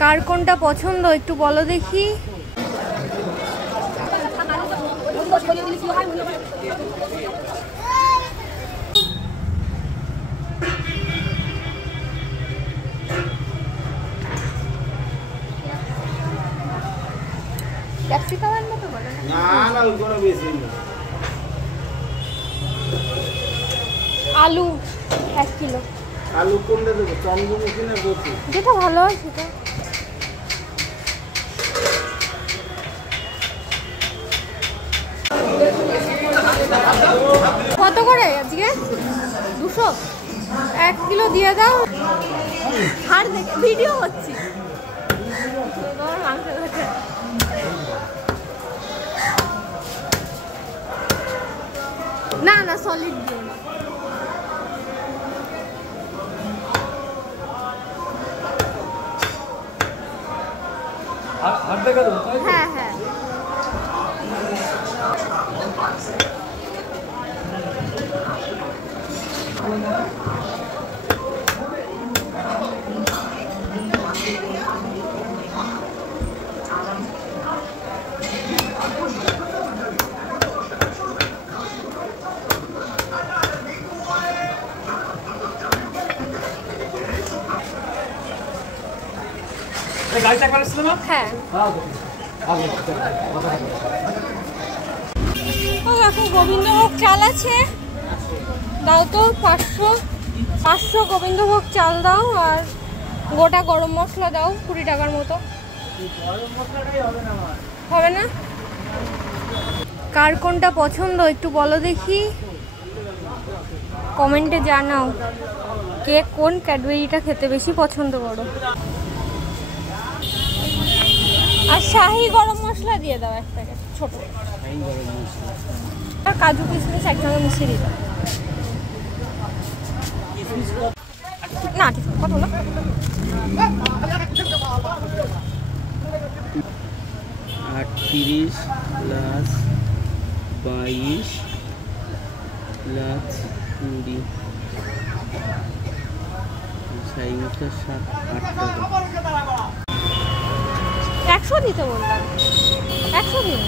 কার কোনটা পছন্দ একটু বলো দেখি। ক্যাপসিকাম আনবো তো বলো না। না ওগুলো বেশি না। আলু 1 কিলো। আলু কোনটা দেবো? চন্দ্রমুখী না বসি? যেটা ভালো হয় সেটা। কত করে আজকে? 200। 1 কিলো দিয়ে দাও। আর দেখ ভিডিও হচ্ছে। না না সলিড দিও না। হ্যাঁ হ্যাঁ হ্যাঁ। ও দেখো গোবিন্দভোগ চাল আছে, দাও তো 500 গোবিন্দভোগ চাল দাও, আর গোটা গরম মশলা দাও 20 টাকার মতো। হবে না? কার কোনটা পছন্দ একটু বলো দেখি, কমেন্টে জানাও কে কোন ক্যাডবেরিটা খেতে বেশি পছন্দ করো। আর শাহি গরম মশলা দিয়ে দাও 1 প্যাকেট ছোট, আর কাজু কিশমিশ একসঙ্গে মিশিয়ে দিও। না ঠিক কত হলো? 38 প্লাস 22 প্লাস 20 সাইমটা 8 টাকা। 100 দিতে বললাম, 100 দিন।